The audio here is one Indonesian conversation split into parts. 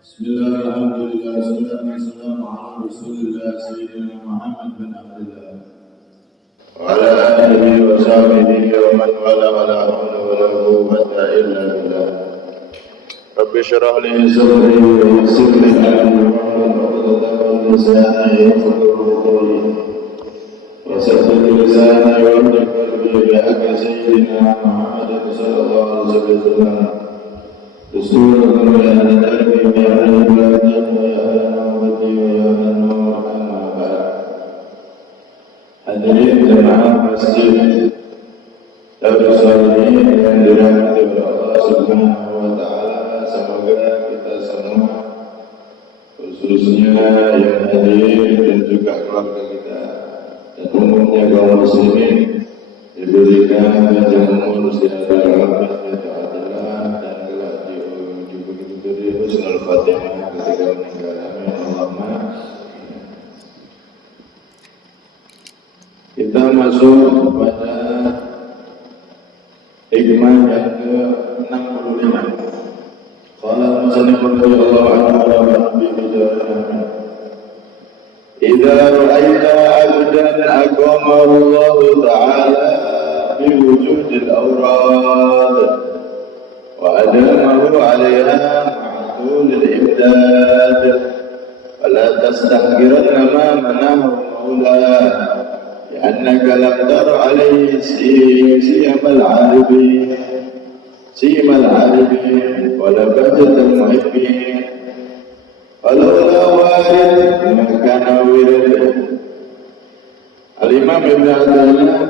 Bismillah, alhamdulillah, sallallahu alaihi wasallam ala rasulillah sayyidina Muhammad bin Abdullah wa ala alihi wa sahbihi wa man wala wa la hawla wa la quwwata illa billah. Rabbi shrah li sadri wa yassir li amri wahlul 'uqdatam min lisani yafqahu qawli wa saddid lisani wa hdil qalbi bi haqqi sayyidina Muhammad sallallahu alaihi wasallam. Rasulullah sallallahu alaihi hadirin jemaah masjid Darus Salihin yang dirahmati oleh Allah Subhanahu wa taala, semoga kita semua khususnya yang hadir dan juga keluarga kita dan umumnya kaum muslimin diberikan panjang umur sehat walafiat dan kelak diberi husnul khatimah ketika meninggal. Amin Allahumma. Kita masuk pada hikmah yang ke-65. Qala al-musannif radhiyallahu anhu wa rabbi bidzalika. Idza ra'aita 'abdan aqamahu Allah ta'ala bi wujudil awrad wa adamahu 'alayha ma'tul al-imdad fala tastahqiranna ma manahu maulah لأنك لم تر عليه سيما العارفين ولا بهجة المحبين ولولا وارد ما كان ورد. Al-Imam Ibn Abdullah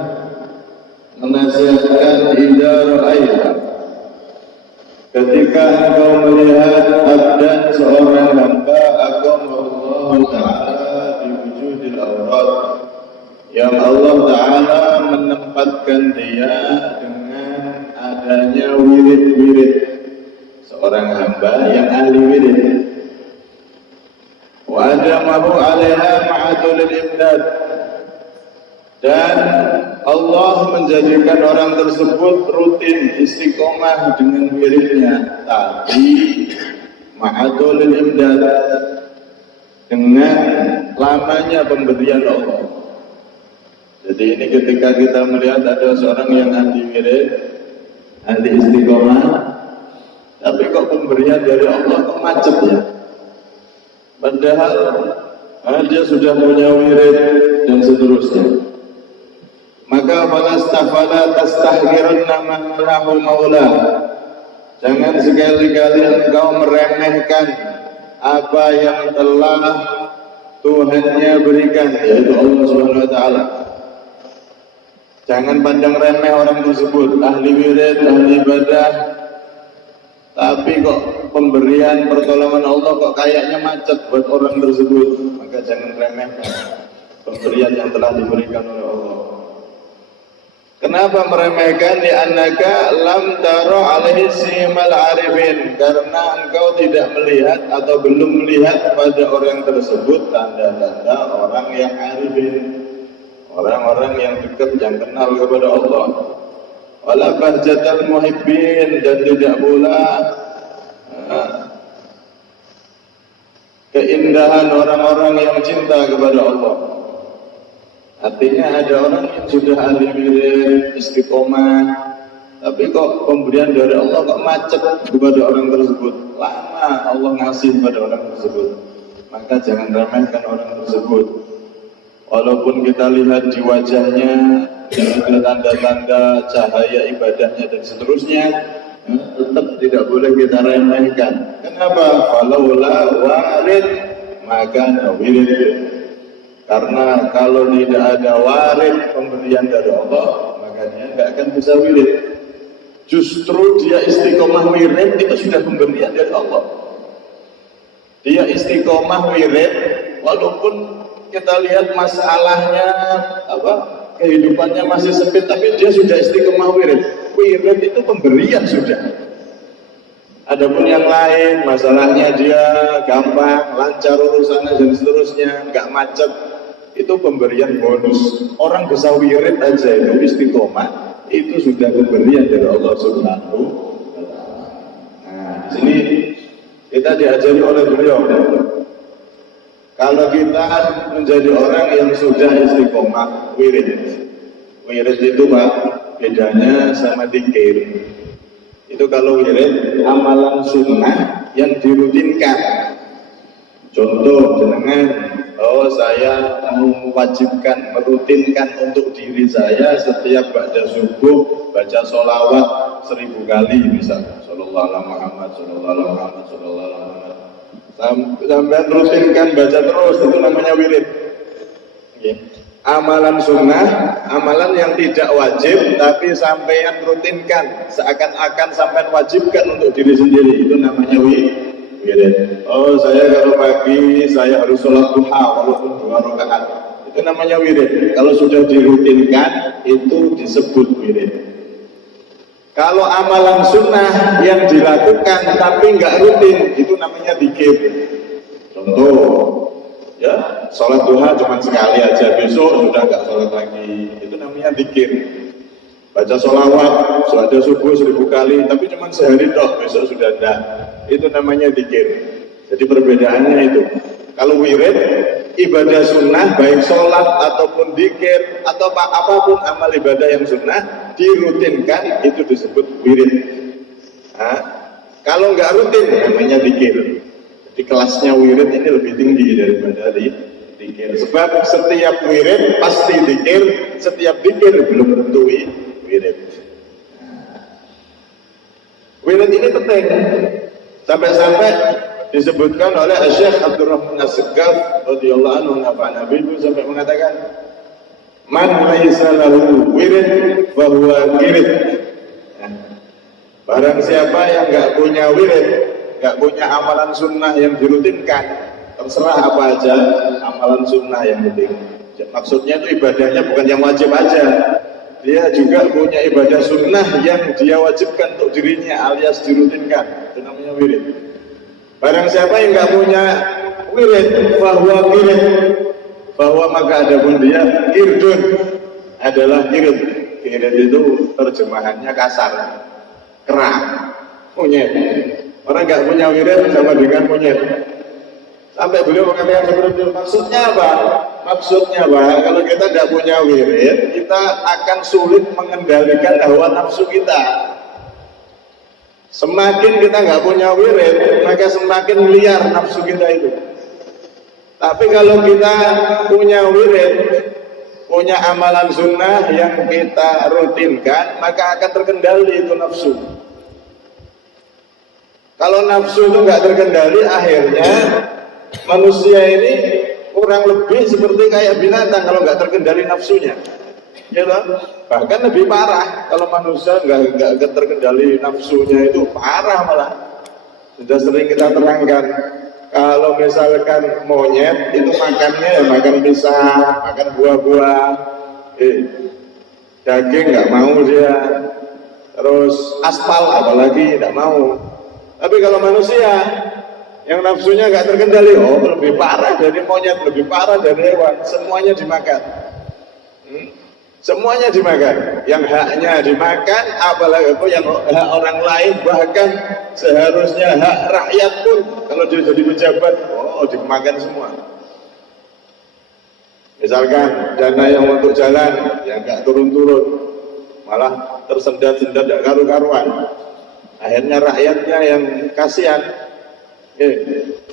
menasihatkan idza ra'aita, ketika engkau melihat abdan seorang hamba aqamahu Ta'ala di wujudil awrad, yang Allah Ta'ala menempatkan dia dengan adanya wirid-wirid, seorang hamba yang ahli wirid. Wa adamahu 'alaiha ma'adulil imdad, dan Allah menjadikan orang tersebut rutin istiqomah dengan wiridnya, tapi ma'adulil imdad, dengan lamanya pemberian Allah. Jadi ini ketika kita melihat ada seorang yang ahli wirid, ahli istiqomah, tapi kok pemberian dari Allah kok macet ya? Padahal dia sudah punya wirid dan seterusnya. Maka fala tastahqiranna man lahu maula. Jangan sekali-kali engkau meremehkan apa yang telah Tuhannya berikan, yaitu Allah Subhanahu wa taala. Jangan pandang remeh orang tersebut, ahli wirid, ahli ibadah, tapi kok pemberian pertolongan Allah kok kayaknya macet buat orang tersebut. Maka jangan remehkan pemberian yang telah diberikan oleh Allah. Kenapa meremehkan? Li'annaka lam taro alaihi simal arifin, karena engkau tidak melihat atau belum melihat pada orang tersebut tanda-tanda orang yang arifin, orang-orang yang dekat, yang kenal kepada Allah. Wala bahjatal muhibbin, dan tidak pula keindahan orang-orang yang cinta kepada Allah. Artinya ada orang yang sudah ahli wirid, istiqomah, tapi kok pemberian dari Allah kok macet kepada orang tersebut. Lama Allah ngasih kepada orang tersebut. Maka jangan remehkan orang tersebut. Walaupun kita lihat di wajahnya ada tanda-tanda cahaya ibadahnya dan seterusnya, tetap tidak boleh kita remehkan. Kenapa? Falaula warid maka wirid. Karena kalau tidak ada warid pemberian dari Allah, maka dia tidak akan bisa wirid. Justru dia istiqomah wirid itu sudah pemberian dari Allah. Dia istiqomah wirid, walaupun kita lihat masalahnya kehidupannya masih sempit, tapi dia sudah istiqomah wirid. Wirid itu pemberian sudah. Adapun yang lain, masalahnya dia gampang, lancar urusannya dan seterusnya, nggak macet, itu pemberian bonus. Orang bisa wirid aja itu istiqomah, itu sudah pemberian dari Allah Subhanahu wa taala. Nah, di sini Kita diajari oleh beliau. Kalau kita menjadi orang yang sudah istiqomah wirid. Wirid itu Pak, bedanya sama dikir. Itu kalau wirid amalan sunnah yang dirutinkan. Contoh jenengan, saya mewajibkan, merutinkan untuk diri saya setiap baca subuh, baca sholawat 1000 kali misalnya. Sallallahu alaihi Muhammad, sallallahu alaihi Muhammad, sallallahu alaihi Muhammad. Sampai rutinkan baca terus, itu namanya wirid. Amalan sunnah, amalan yang tidak wajib tapi sampean rutinkan, seakan-akan sampean wajibkan untuk diri sendiri, itu namanya wirid. Saya kalau pagi saya harus sholat duha walaupun 2 rakaat, itu namanya wirid. Kalau sudah dirutinkan itu disebut wirid. Kalau amalan sunnah yang dilakukan tapi nggak rutin, itu namanya dzikir. Contoh, ya, sholat duha cuma sekali aja, besok sudah nggak sholat lagi, itu namanya dzikir. Baca sholawat, ada subuh 1000 kali, tapi cuma sehari dok, besok sudah enggak, itu namanya dzikir. Jadi perbedaannya itu. Kalau wirid, ibadah sunnah, baik sholat ataupun dzikir atau apapun amal ibadah yang sunnah dirutinkan, itu disebut wirid. Nah, kalau nggak rutin namanya dzikir. Di kelasnya wirid ini lebih tinggi daripada dzikir. Sebab setiap wirid pasti dzikir, setiap dzikir belum tentu wirid. Wirid ini penting. Sampai-sampai disebutkan oleh Syekh Abdurrahman As-Saqqaf radhiyallahu anhu nafa'ana bihi sampai mengatakan, "Man laisa lahu wirid fa huwa wirid." Barang siapa yang enggak punya wirid, nggak punya amalan sunnah yang dirutinkan, terserah apa aja amalan sunnah yang penting. Maksudnya itu ibadahnya bukan yang wajib aja, dia juga punya ibadah sunnah yang dia wajibkan untuk dirinya alias dirutinkan, itu namanya wirid. Barang siapa yang nggak punya wirid, bahwa wirid, bahwa maka adapun dia kirdun adalah kirid. Kirid itu terjemahannya kasar, kerah, monyet. Orang nggak punya wirid sama dengan monyet. Sampai beliau mengatakan seperti itu. Maksudnya apa? Maksudnya Pak, kalau kita tidak punya wirid, kita akan sulit mengendalikan hawa nafsu kita. Semakin kita nggak punya wirid, maka semakin liar nafsu kita itu. Tapi kalau kita punya wirid, punya amalan sunnah yang kita rutinkan, maka akan terkendali itu nafsu. Kalau nafsu itu nggak terkendali, akhirnya manusia ini kurang lebih seperti kayak binatang kalau nggak terkendali nafsunya. Ya loh? Bahkan lebih parah kalau manusia nggak terkendali nafsunya, itu parah malah. Sudah sering kita terangkan, kalau misalkan monyet itu makannya ya makan pisang, makan buah-buah, daging nggak mau dia, terus aspal apalagi nggak mau. Tapi kalau manusia yang nafsunya nggak terkendali, lebih parah dari monyet, lebih parah dari hewan, semuanya dimakan. Semuanya dimakan, yang haknya dimakan, apalagi yang hak orang lain, bahkan seharusnya hak rakyat pun kalau dia jadi pejabat, dimakan semua. Misalkan dana yang untuk jalan, yang nggak turun-turun, malah tersendat-sendat tidak karu-karuan. Akhirnya rakyatnya yang kasihan,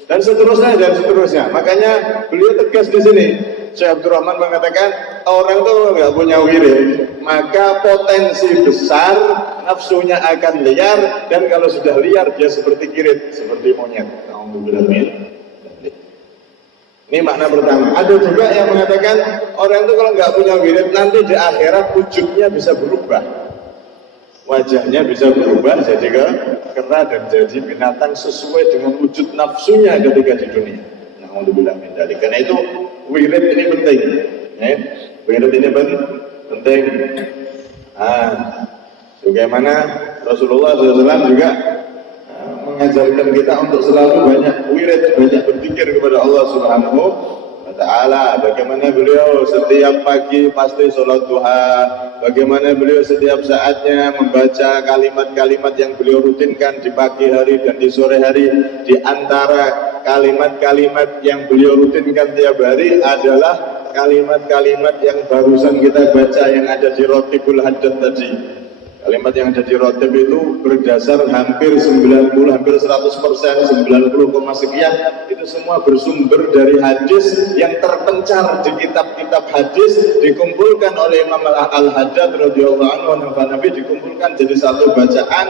dan seterusnya dan seterusnya. Makanya beliau tegas di sini. Syekh Abdurrahman mengatakan, orang itu nggak punya wirid, maka potensi besar nafsunya akan liar, dan kalau sudah liar dia seperti kirit, seperti monyet. Ini makna pertama. Ada juga yang mengatakan orang itu kalau nggak punya wirid, nanti di akhirat wujudnya bisa berubah, wajahnya bisa berubah jadi kera dan jadi binatang sesuai dengan wujud nafsunya ketika di dunia. Karena itu wirid ini penting, wirid ini penting. Bagaimana Rasulullah SAW juga mengajarkan kita untuk selalu banyak wirid, banyak berzikir kepada Allah Subhanahu wa Ta'ala. Bagaimana beliau setiap pagi pasti sholat duha, bagaimana beliau setiap saatnya membaca kalimat-kalimat yang beliau rutinkan di pagi hari dan di sore hari. Di antara kalimat-kalimat yang beliau rutinkan tiap hari adalah kalimat-kalimat yang barusan kita baca yang ada di Rotibul Haddad tadi. Kalimat yang ada di Rotib itu berdasar hampir 90, hampir 100%, 90, sekian, itu semua bersumber dari hadis yang terpencar di kitab-kitab hadis, dikumpulkan oleh Imam Al-Haddad radhiyallahu anhu, Nabi dikumpulkan jadi satu bacaan,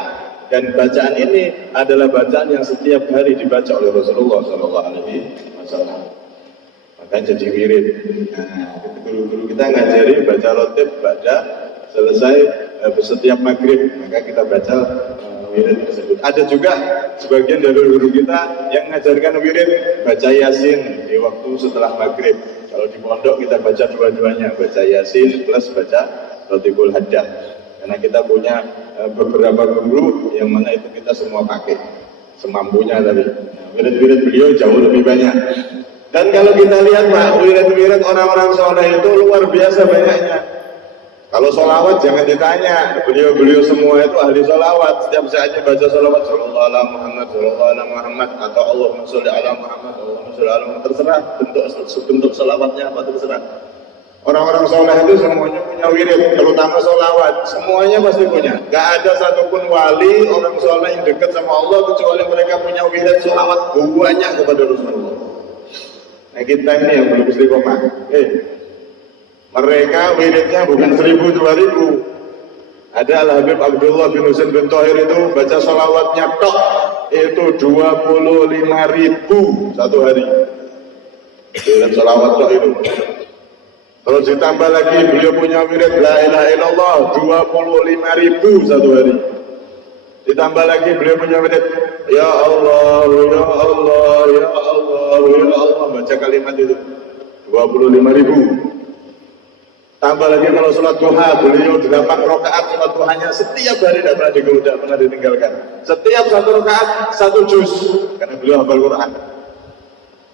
dan bacaan ini adalah bacaan yang setiap hari dibaca oleh Rasulullah SAW. Maka jadi wirid. Nah, guru-guru kita ngajari baca Rotib pada selesai setiap maghrib, maka kita baca wirid tersebut. Ada juga sebagian dari guru kita yang mengajarkan wirid baca Yasin di waktu setelah maghrib. Kalau di pondok kita baca dua-duanya, baca Yasin plus baca Rotibul Haddad. Karena kita punya beberapa guru yang mana itu kita semua pakai semampunya tadi. Nah, wirid-wirid beliau jauh lebih banyak. Dan kalau kita lihat Pak, wirid-wirid orang-orang soleh itu luar biasa banyaknya. Kalau sholawat jangan ditanya, beliau-beliau semua itu ahli sholawat. Setiap saatnya baca sholawat, Sallallahu ala Muhammad, Sallallahu ala Muhammad, atau Allahumma sholli ala Muhammad, Allahumma sholli ala Muhammad, terserah bentuk sholawatnya apa terserah. Orang-orang soleh itu semuanya punya wirid, terutama sholawat, semuanya pasti punya. Gak ada satupun wali orang soleh yang dekat sama Allah kecuali mereka punya wirid sholawat banyak kepada Rasulullah. Nah kita ini yang belum istiqomah. Mereka wiridnya bukan 1000, 2000. Ada Al-Habib Abdullah bin Husain bin Thohir itu baca sholawatnya tok itu 25.000 satu hari. Wirid sholawat tok itu. Kalau ditambah lagi beliau punya wirid la ilaha illallah 25.000 satu hari. Ditambah lagi beliau punya wirid ya Allah, ya Allah, ya Allah, ya Allah, baca kalimat itu 25.000. Tambah lagi kalau sholat duha, beliau 8 rakaat sholat duhanya setiap hari tidak pernah ditinggalkan. Setiap satu rakaat 1 juz, karena beliau hafal Quran.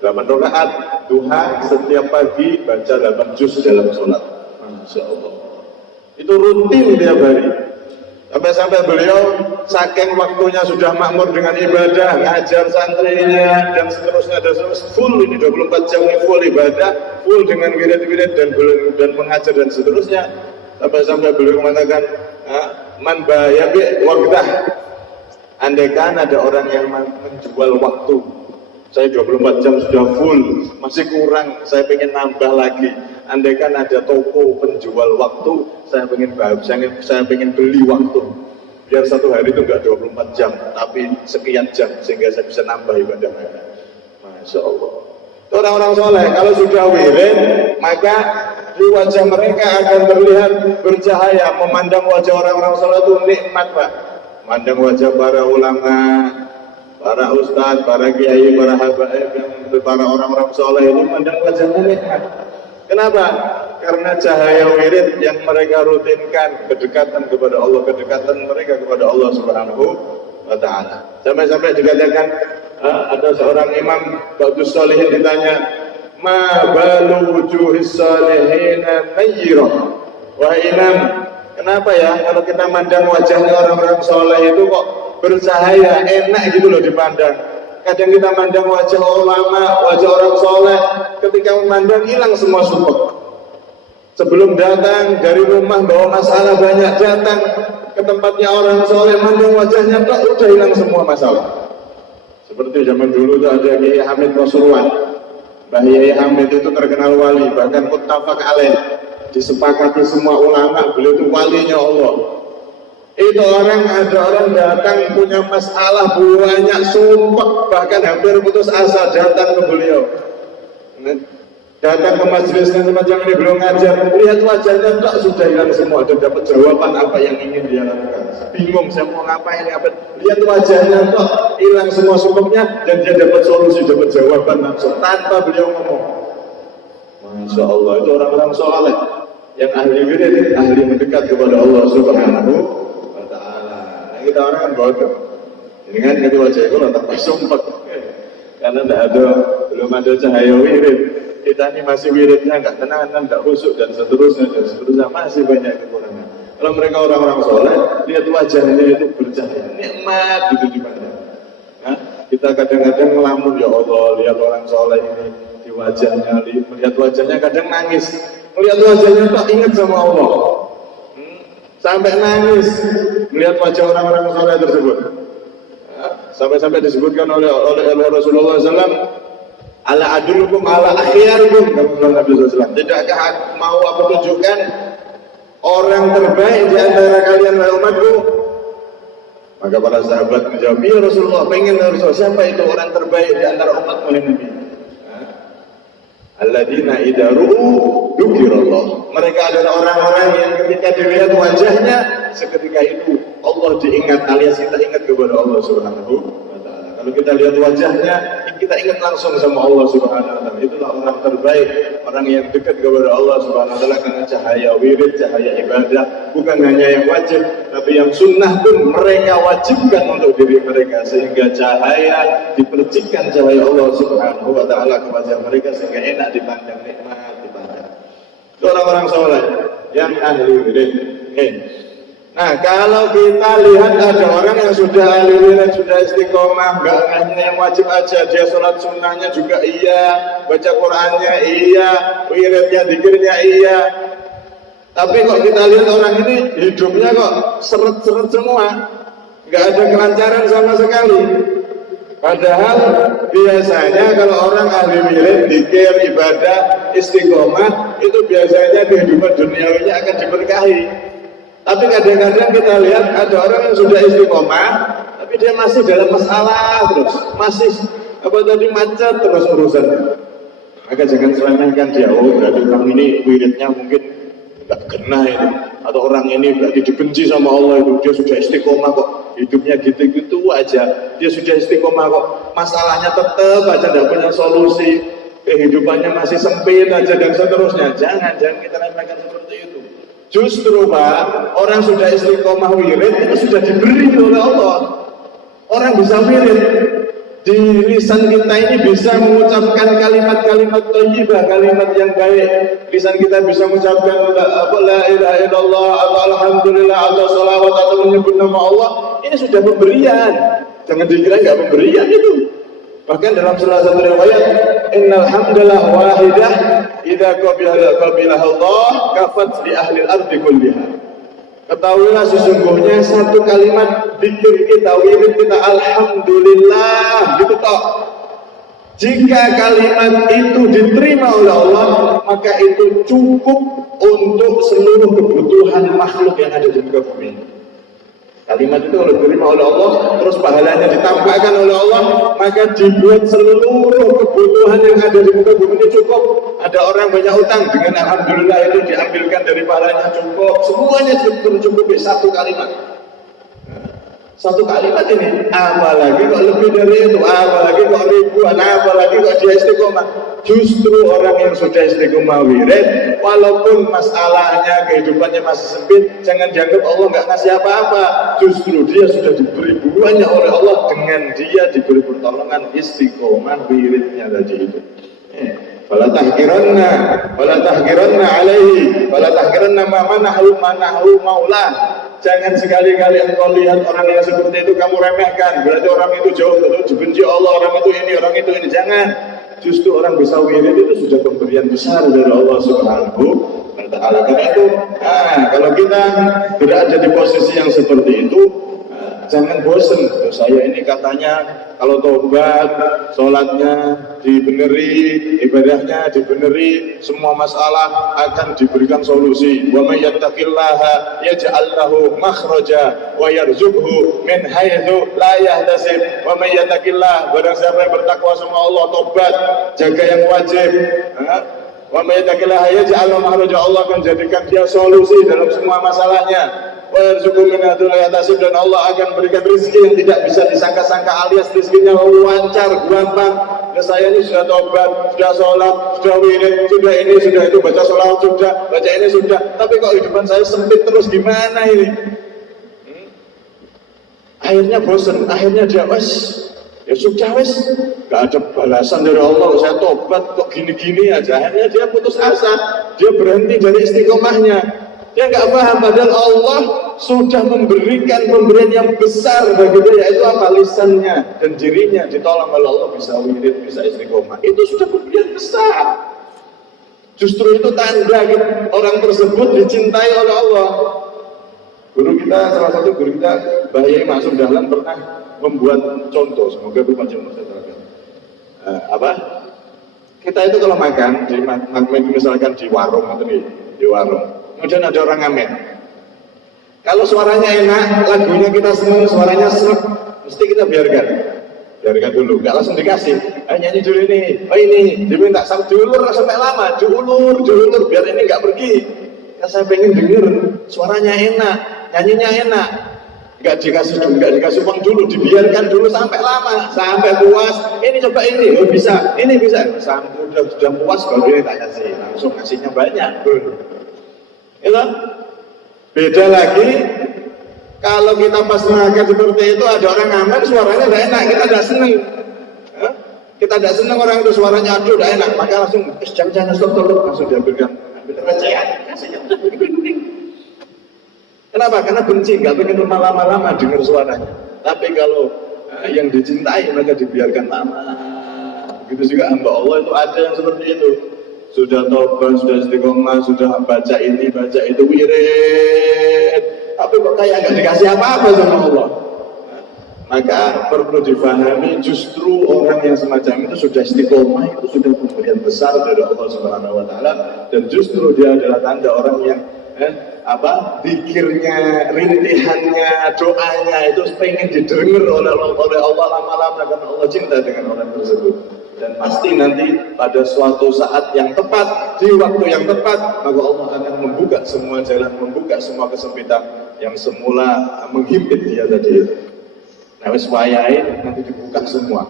8 rakaat duha setiap pagi baca 8 juz dalam sholat. Masya Allah. Itu rutin tiap hari. Sampai-sampai beliau saking waktunya sudah makmur dengan ibadah, ngajar santrinya dan seterusnya full ini 24 jam ini full ibadah, full dengan wirid-wirid dan mengajar dan seterusnya. Sampai-sampai beliau mengatakan, man bayabi wardah. Andaikan ada orang yang menjual waktu, saya 24 jam sudah full, masih kurang, saya pengen nambah lagi. Andaikan ada toko penjual waktu, saya pengen beli waktu. Biar satu hari itu enggak 24 jam, tapi sekian jam, sehingga saya bisa nambah ibadah mereka. Masya Allah. Itu orang-orang soleh, kalau sudah wirid, maka di wajah mereka akan terlihat bercahaya. Memandang wajah orang-orang soleh itu nikmat Pak. Memandang wajah para ulama, para ustadz, para kiai, para habaib, para orang-orang soleh itu memandang wajahnya nikmat. Kenapa? Karena cahaya wirid yang mereka rutinkan, kedekatan kepada Allah, kedekatan mereka kepada Allah Subhanahu wa Ta'ala. Sampai-sampai dikatakan ada seorang imam Ba'dus Shalihin ditanya, ma balu wujuhis salihina nayyirah. Wahai imam, kenapa ya kalau kita mandang wajahnya orang-orang soleh itu kok bercahaya, enak gitu loh dipandang. Kadang kita mandang wajah ulama, wajah orang soleh, ketika memandang hilang semua sumpek. Sebelum datang dari rumah bawa masalah banyak, datang ke tempatnya orang soleh, mandang wajahnya tak udah hilang semua masalah. Seperti zaman dulu itu ada Kiai Hamid Rasulullah. Mbah Kiai Hamid itu terkenal wali, bahkan muttafaq alaih, disepakati semua ulama, beliau itu walinya Allah. Itu ada orang datang punya masalah banyak sumpah, bahkan hampir putus asa datang ke beliau. Datang ke majelisnya semacam ini belum ngajar, lihat wajahnya tak sudah hilang semua, dan dapat jawaban apa yang ingin dia lakukan. Bingung saya mau ngapain, lihat wajahnya tak hilang semua sumpahnya, dan dia dapat solusi, dapat jawaban langsung tanpa beliau ngomong. Masya Allah, itu orang-orang soleh yang ahli wirid, ahli mendekat kepada Allah Subhanahu. Kita orang kan bodoh. Ini kan kita wajah itu tanpa sumpah. Karena belum ada cahaya wirid. kita ini masih wiridnya nggak tenang, nggak khusyuk dan seterusnya, masih banyak kekurangan. Kalau mereka orang-orang soleh, lihat wajahnya itu bercahaya, nikmat gitu dipandang. Nah, kita kadang-kadang ngelamun, ya Allah, lihat orang soleh ini di wajahnya, melihat wajahnya kadang nangis, melihat wajahnya tak ingat sama Allah, sampai nangis melihat wajah orang-orang soleh tersebut. Sampai-sampai disebutkan oleh Rasulullah SAW, ala adulukum ala akhiyarikum, kata Nabi SAW. Tidakkah mau aku tunjukkan orang terbaik di antara kalian wahai umatku? Maka para sahabat menjawab, ya Rasulullah, pengen Rasulullah, siapa itu orang terbaik di antara umatmu yang Nabi? Alladzina idza ru'u dzukirallah. Mereka adalah orang-orang yang ketika dilihat wajahnya, seketika itu Allah diingat, alias kita ingat kepada Allah Subhanahu wa taala. Kalau kita lihat wajahnya, kita ingat langsung sama Allah Subhanahu wa taala. Itulah orang terbaik, orang yang dekat kepada Allah Subhanahu wa taala karena cahaya wirid, cahaya ibadah, bukan hanya yang wajib, tapi yang sunnah pun mereka wajibkan untuk diri mereka, sehingga cahaya dipercikkan cahaya Allah Subhanahu wa taala ke wajah mereka sehingga enak dipandang, nikmat dipandang. Itu orang-orang soleh yang ahli wirid. Nah, kalau kita lihat ada orang yang sudah ahli wirid, sudah istiqomah, nggak hanya yang wajib aja, dia sholat sunnahnya juga iya, baca Qur'annya iya, wiridnya, dzikirnya iya. Tapi kok kita lihat orang ini hidupnya kok seret-seret semua, nggak ada kelancaran sama sekali. Padahal biasanya kalau orang ahli wirid, dzikir, ibadah, istiqomah, itu biasanya kehidupan duniawinya akan diberkahi. Tapi kadang-kadang kita lihat ada orang yang sudah istiqomah, tapi dia masih dalam masalah terus, masih macet terus urusannya. Maka jangan seremehkan dia. Oh, berarti orang ini wiridnya mungkin nggak kena itu, atau orang ini berarti dibenci sama Allah itu. Dia sudah istiqomah kok, hidupnya gitu-gitu aja. Dia sudah istiqomah kok, masalahnya tetap aja tidak punya solusi, kehidupannya masih sempit aja dan seterusnya. Jangan kita remehkan seperti itu. Justru Pak, orang sudah istiqomah wirid itu sudah diberi oleh Allah. Orang bisa wirid, di lisan kita ini bisa mengucapkan kalimat-kalimat thayyibah, kalimat yang baik. Lisan kita bisa mengucapkan la ilaha illallah atau alhamdulillah atau sholawat atau menyebut nama Allah. Ini sudah pemberian. Jangan dikira nggak pemberian itu. Bahkan dalam salah satu riwayat, innal hamdalah wahidah idza qabilah Allah kafat li ahli al-ardi kulliha. Ketahuilah sesungguhnya satu kalimat zikir kita, wirid kita, alhamdulillah, gitu toh. Jika kalimat itu diterima oleh Allah, maka itu cukup untuk seluruh kebutuhan makhluk yang ada di muka bumi. Kalimat itu kalau diterima oleh Allah, terus pahalanya ditampakkan oleh Allah, maka dibuat seluruh kebutuhan yang ada di muka bumi ini cukup. Ada orang banyak utang, dengan alhamdulillah itu diambilkan dari pahalanya cukup. Semuanya tercukupi satu kalimat. Satu kalimat ini, apalagi kok lebih dari itu, apalagi kok ribuan, apalagi kok dia istiqomah. Justru orang yang sudah istiqomah wirid, walaupun masalahnya, kehidupannya masih sempit, jangan dianggap Allah nggak ngasih apa-apa. Justru dia sudah diberi banyak oleh Allah dengan dia diberi pertolongan istiqomah wiridnya tadi itu. Fala tahkiranna alaihi, fala tahkiranna manahu maula. Jangan sekali-kali engkau lihat orang yang seperti itu kamu remehkan. Berarti orang itu jauh, dibenci Allah, orang itu ini. Jangan. Justru orang bisa wirid itu sudah pemberian besar dari Allah Subhanahu wa taala. Karena itu, kalau kita tidak ada di posisi yang seperti itu, jangan bosan. Saya ini katanya kalau tobat, sholatnya dibeneri, ibadahnya dibeneri, semua masalah akan diberikan solusi. Wa may yattaqillaha yaj'al lahu makhraja wa yarzuqhu min haitsu la yahtasib. Wa may yattaqillah, barang siapa yang bertakwa sama Allah, tobat, jaga yang wajib, wa may yattaqillaha yaj'al lahu makhraja, Allah akan jadikan dia solusi dalam semua masalahnya. Dan Allah akan berikan rezeki yang tidak bisa disangka-sangka, alias rezekinya lancar, gampang. Saya ini sudah tobat, sudah sholat, sudah wirid, sudah ini, sudah itu, baca sholat, sudah, baca ini, sudah. Tapi kok kehidupan saya sempit terus, gimana ini? Akhirnya bosan, akhirnya dia Ya sudah wes, gak ada balasan dari Allah, saya tobat kok gini-gini aja. Akhirnya dia putus asa, dia berhenti dari istiqomahnya. Dia gak paham padahal Allah sudah memberikan pemberian yang besar bagi dia, yaitu apa? Lisannya dan dirinya ditolong oleh Allah, bisa wirid, bisa istiqomah. Itu sudah pemberian besar. Justru itu tanda orang tersebut dicintai oleh Allah. Guru kita, salah satu guru kita, Mbah Yai Maksum Dahlan pernah membuat contoh, semoga berpanjang masa terangkan. Kita itu kalau makan, misalkan di warung atau di warung, kemudian ada orang ngamen. Kalau suaranya enak, lagunya kita senang, suaranya serap, mesti kita biarkan dulu, nggak langsung dikasih. Nyanyi dulu ini, diminta sampai diulur sampai lama, diulur, biar ini nggak pergi. Kan saya pengen denger suaranya enak, nyanyinya enak. Nggak dikasih uang dulu, dibiarkan dulu sampai lama, sampai puas. Ini coba ini, bisa, ini bisa. Sampai sudah puas baru ini tak kasih, langsung kasihnya banyak. Itu beda lagi. Kalau kita pas makan seperti itu ada orang ngamen suaranya tidak enak, kita tidak senang. Kita tidak senang orang itu suaranya aduh tidak enak, maka langsung jangan stop langsung diambilkan, ambil recehan, kasihnya udah bening. Kenapa? Karena benci, nggak pengen lama-lama dengar suaranya. Tapi kalau yang dicintai maka dibiarkan lama. Begitu juga hamba Allah itu ada yang seperti itu. Sudah tobat, sudah istiqomah, sudah baca ini, baca itu, wirid. Tapi kok kayak nggak dikasih apa-apa sama Allah. Maka perlu difahami justru orang yang semacam itu sudah istiqomah, itu sudah pemberian besar dari Allah Subhanahu Wa Taala, dan justru dia adalah tanda orang yang zikirnya, rintihannya, doanya itu pengen didengar oleh Allah lama-lama karena Allah cinta dengan orang tersebut. Dan pasti nanti pada suatu saat yang tepat, di waktu yang tepat, maka Allah akan membuka semua jalan, membuka semua kesempitan yang semula menghimpit dia tadi. Nah, wis wayahe nanti dibuka semua,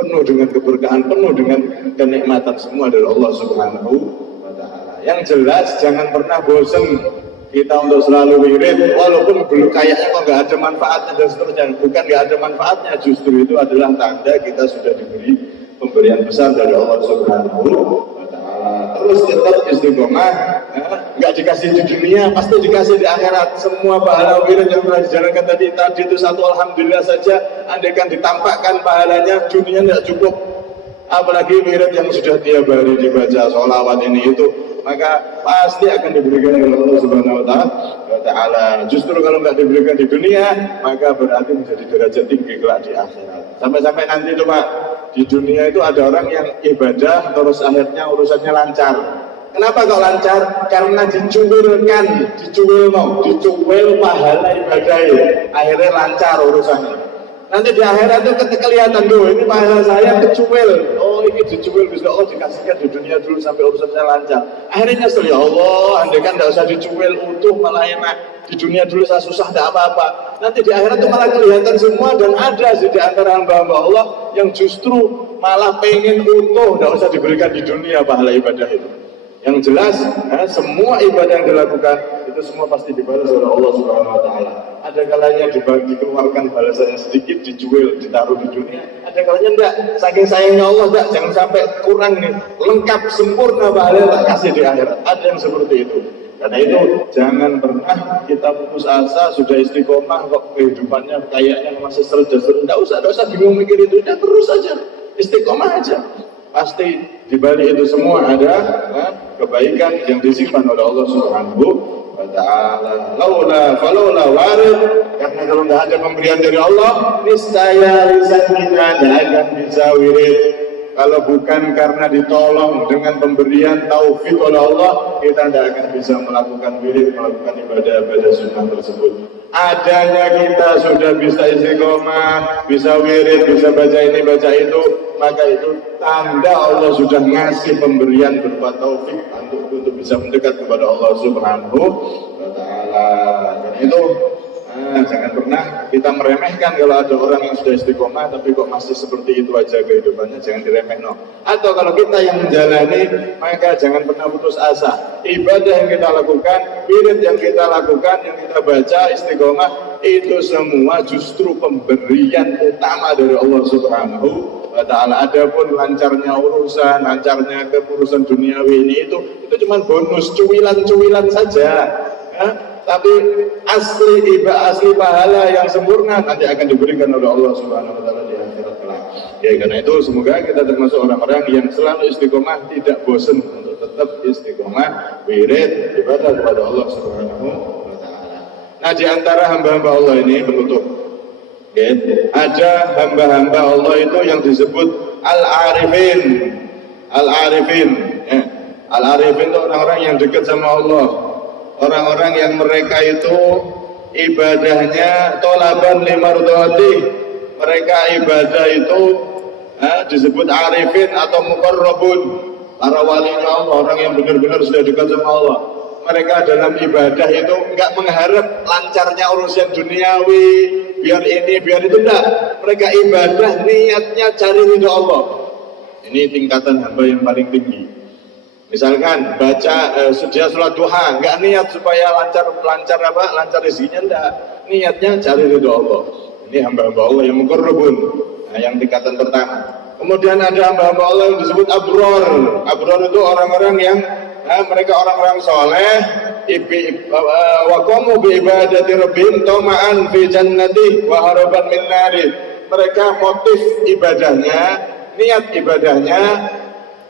penuh dengan keberkahan, penuh dengan kenikmatan semua dari Allah Subhanahu wa Ta'ala. Yang jelas jangan pernah bosan kita untuk selalu wirid, walaupun belum kayaknya kok nggak ada manfaatnya dan seterusnya. Bukan nggak ada manfaatnya, justru itu adalah tanda kita sudah diberi pemberian besar dari Allah Subhanahu wa Ta'ala. Terus tetap istiqomah, nggak dikasih di dunia, pasti dikasih di akhirat. Semua pahala wirid yang telah dijalankan tadi itu satu alhamdulillah saja. Andaikan ditampakkan pahalanya, dunia nggak cukup. Apalagi wirid yang sudah tiap hari dibaca, sholawat ini itu, maka pasti akan diberikan oleh Allah Subhanahu wa Ta'ala. Justru kalau nggak diberikan di dunia, maka berarti menjadi derajat tinggi kelak di akhirat. Sampai-sampai nanti itu Pak, di dunia itu ada orang yang ibadah terus akhirnya urusannya lancar. Kenapa kok lancar? Karena dicuwil pahala ibadahnya, akhirnya lancar urusannya. Nanti di akhirat itu kelihatan loh, ini pahala saya kecuwil. Oh ini dicuwil, bisa Allah dikasihkan di dunia dulu sampai urusannya lancar. Akhirnya nyesel, ya Allah, andai kan tidak usah dicuwil utuh malah enak. Di dunia dulu saya susah, tidak apa-apa. Nanti di akhirat itu malah kelihatan semua, dan ada sih di antara hamba-hamba Allah yang justru malah pengen utuh, tidak usah diberikan di dunia pahala ibadah itu. Yang jelas, semua ibadah yang dilakukan itu semua pasti dibalas oleh Allah Subhanahu wa Ta'ala. Ada kalanya dikeluarkan balasannya sedikit, dijual, ditaruh di dunia. Ada kalanya enggak, saking sayangnya Allah enggak, jangan sampai kurang nih, lengkap sempurna pahala tak kasih di akhirat. Ada yang seperti itu. Karena itu jangan pernah kita putus asa, sudah istiqomah kok kehidupannya kayaknya masih serda-serda. Enggak usah bingung mikir itu, udah terus aja, istiqomah aja. Pasti di balik itu semua ada kebaikan yang disimpan oleh Allah Subhanahu wa Ta'ala. Falaula warid, karena kalau nggak ada pemberian dari Allah, niscaya lisan kita tidak akan bisa wirid. Kalau bukan karena ditolong dengan pemberian taufik oleh Allah, kita tidak akan bisa melakukan wirid, melakukan ibadah-ibadah sunnah tersebut. Adanya kita sudah bisa istiqomah, bisa wirid, bisa baca ini, baca itu, maka itu tanda Allah sudah ngasih pemberian berupa taufik untuk bisa mendekat kepada Allah Subhanahu wa Ta'ala. Dan itu Jangan pernah kita meremehkan kalau ada orang yang sudah istiqomah tapi kok masih seperti itu aja kehidupannya, jangan diremeh no. Atau kalau kita yang menjalani, maka jangan pernah putus asa. Ibadah yang kita lakukan, wirid yang kita lakukan, yang kita baca, istiqomah, itu semua justru pemberian utama dari Allah Subhanahu wa ta'ala. Adapun lancarnya urusan, lancarnya kepurusan duniawi ini itu cuma bonus, cuwilan-cuwilan saja ya. Tapi asli pahala yang sempurna nanti akan diberikan oleh Allah Subhanahu wa ta'ala di akhirat kelak. Ya, karena itu semoga kita termasuk orang-orang yang selalu istiqomah, tidak bosan untuk tetap istiqomah wirid ibadah kepada Allah Subhanahu wa ta'ala. Nah, di antara hamba-hamba Allah ini penutup, okay, ada hamba-hamba Allah itu yang disebut al-arifin. Al-arifin ya. Al-arifin itu orang-orang yang dekat sama Allah, orang-orang yang mereka itu ibadahnya tolaban limardhati, mereka ibadah itu disebut arifin atau muqarrabun, para walinya Allah, orang yang benar-benar sudah dekat sama Allah. Mereka dalam ibadah itu enggak mengharap lancarnya urusan duniawi, biar ini biar itu, enggak. Mereka ibadah niatnya cari ridho Allah. Ini tingkatan hamba yang paling tinggi. Misalkan baca dia sholat duha, nggak niat supaya lancar rezekinya, enggak, niatnya cari ridho Allah. Ini hamba-hamba Allah yang muqarrabun, yang tingkatan pertama. Kemudian ada hamba-hamba Allah yang disebut abror. Abror itu orang-orang yang mereka orang-orang soleh, wa qamu bi ibadati rabbihim tama'an fi jannati wa haraban min nari. Mereka motif ibadahnya, niat ibadahnya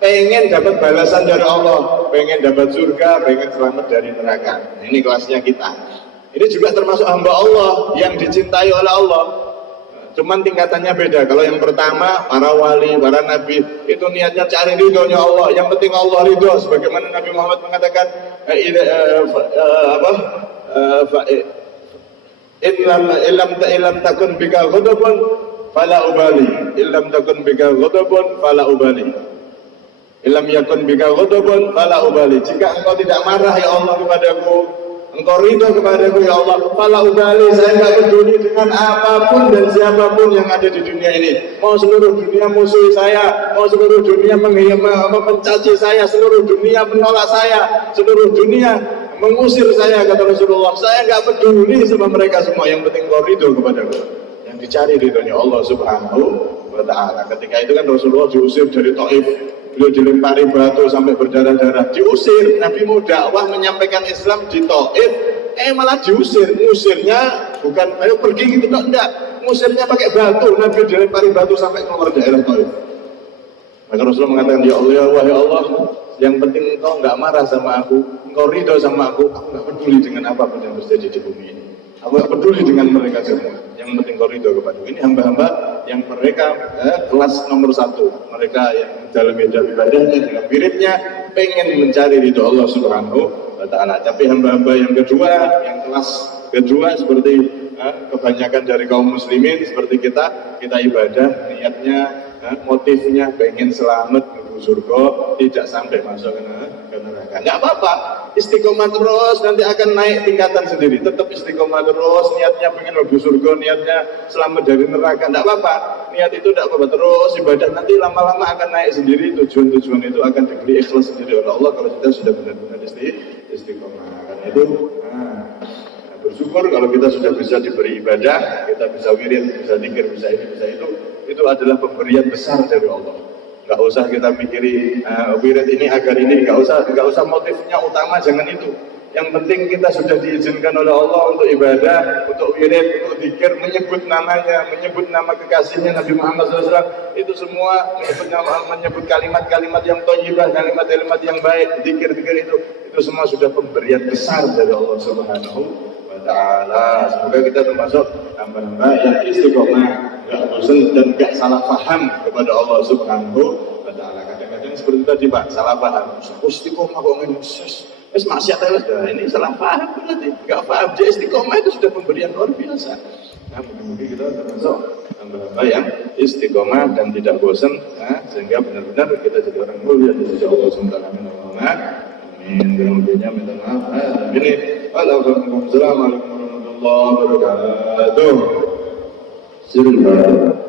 pengen dapat balasan dari Allah, pengen dapat surga, pengen selamat dari neraka. Ini kelasnya kita. Ini juga termasuk hamba Allah yang dicintai oleh Allah. Cuman tingkatannya beda. Kalau yang pertama, para wali, para nabi, itu niatnya cari ridhonya Allah. Yang penting Allah ridho. Sebagaimana Nabi Muhammad mengatakan, Illam takun bika ghadabun fala ubali. Illam takun bika ghadabun fala ubali. Ilam yakun bika ghadabun fala ubali. Jika engkau tidak marah ya Allah kepadaku, engkau ridho kepadaku ya Allah, fala ubali, saya tidak peduli dengan apapun dan siapapun yang ada di dunia ini. Mau seluruh dunia musuh saya, mau seluruh dunia mencaci saya, seluruh dunia menolak saya, seluruh dunia mengusir saya, kata Rasulullah, saya tidak peduli sama mereka semua, yang penting engkau ridho kepadaku. Yang dicari ridhonya Allah Subhanahu wa ta'ala. Ketika itu kan Rasulullah diusir dari Taif, beliau dilempari batu sampai berdarah-darah, diusir. Nabi mau dakwah menyampaikan Islam di Taif, malah diusir. Ngusirnya bukan ayo pergi gitu, enggak, ngusirnya pakai batu. Nabi dilempari batu sampai keluar daerah Taif. Maka Rasulullah mengatakan, ya Allah, wahai Allah, yang penting engkau enggak marah sama aku, engkau ridho sama aku enggak peduli dengan apapun yang terjadi di bumi ini, aku enggak peduli dengan mereka semua, yang penting engkau ridho kepada aku. Ini hamba-hamba yang mereka kelas nomor satu, mereka yang dalam media ibadahnya, dalam wiridnya pengen mencari ridho Allah Subhanahu wa ta'ala. Tapi hamba-hamba yang kedua, yang kelas kedua seperti kebanyakan dari kaum muslimin seperti kita ibadah niatnya, motifnya pengen selamat menuju surga, tidak sampai masuk ke neraka. Nggak apa-apa, istiqomah terus, nanti akan naik tingkatan sendiri. Tetap istiqomah terus, niatnya pengen menuju surga, niatnya selamat dari neraka, nggak apa-apa. Niat itu nggak apa-apa, terus ibadah nanti lama-lama akan naik sendiri. Tujuan-tujuan itu akan diberi ikhlas sendiri oleh Allah kalau kita sudah benar-benar istiqomah. Karena itu bersyukur kalau kita sudah bisa diberi ibadah, kita bisa wirid, bisa zikir, bisa ini, bisa itu adalah pemberian besar dari Allah. Gak usah kita pikiri wirid ini agar ini, gak usah motifnya utama, jangan itu. Yang penting kita sudah diizinkan oleh Allah untuk ibadah, untuk wirid, untuk zikir, menyebut namanya, menyebut nama kekasihnya Nabi Muhammad SAW, itu semua menyebut kalimat-kalimat yang thayyibah, kalimat-kalimat yang baik, zikir-zikir itu semua sudah pemberian besar dari Allah Subhanahu wa ta'ala. Semoga kita termasuk hamba-hamba yang istiqomah, gak bosan dan gak salah paham kepada Allah Subhanahu wa ta'ala. Kadang-kadang seperti tadi Pak, salah paham. Istiqomah kok ngene, wis maksiat aja. Ini salah paham berarti. Gak paham, dia istiqomah itu sudah pemberian luar biasa. Nah, mungkin kita termasuk hamba-hamba yang istiqomah dan tidak bosan, sehingga benar-benar kita jadi orang mulia di sisi Allah Subhanahu wa ta'ala. Amin. Minta maaf. Ini. Assalamualaikum warahmatullahi wabarakatuh. warahmatullahi wabarakatuh. Sirul Fatihah.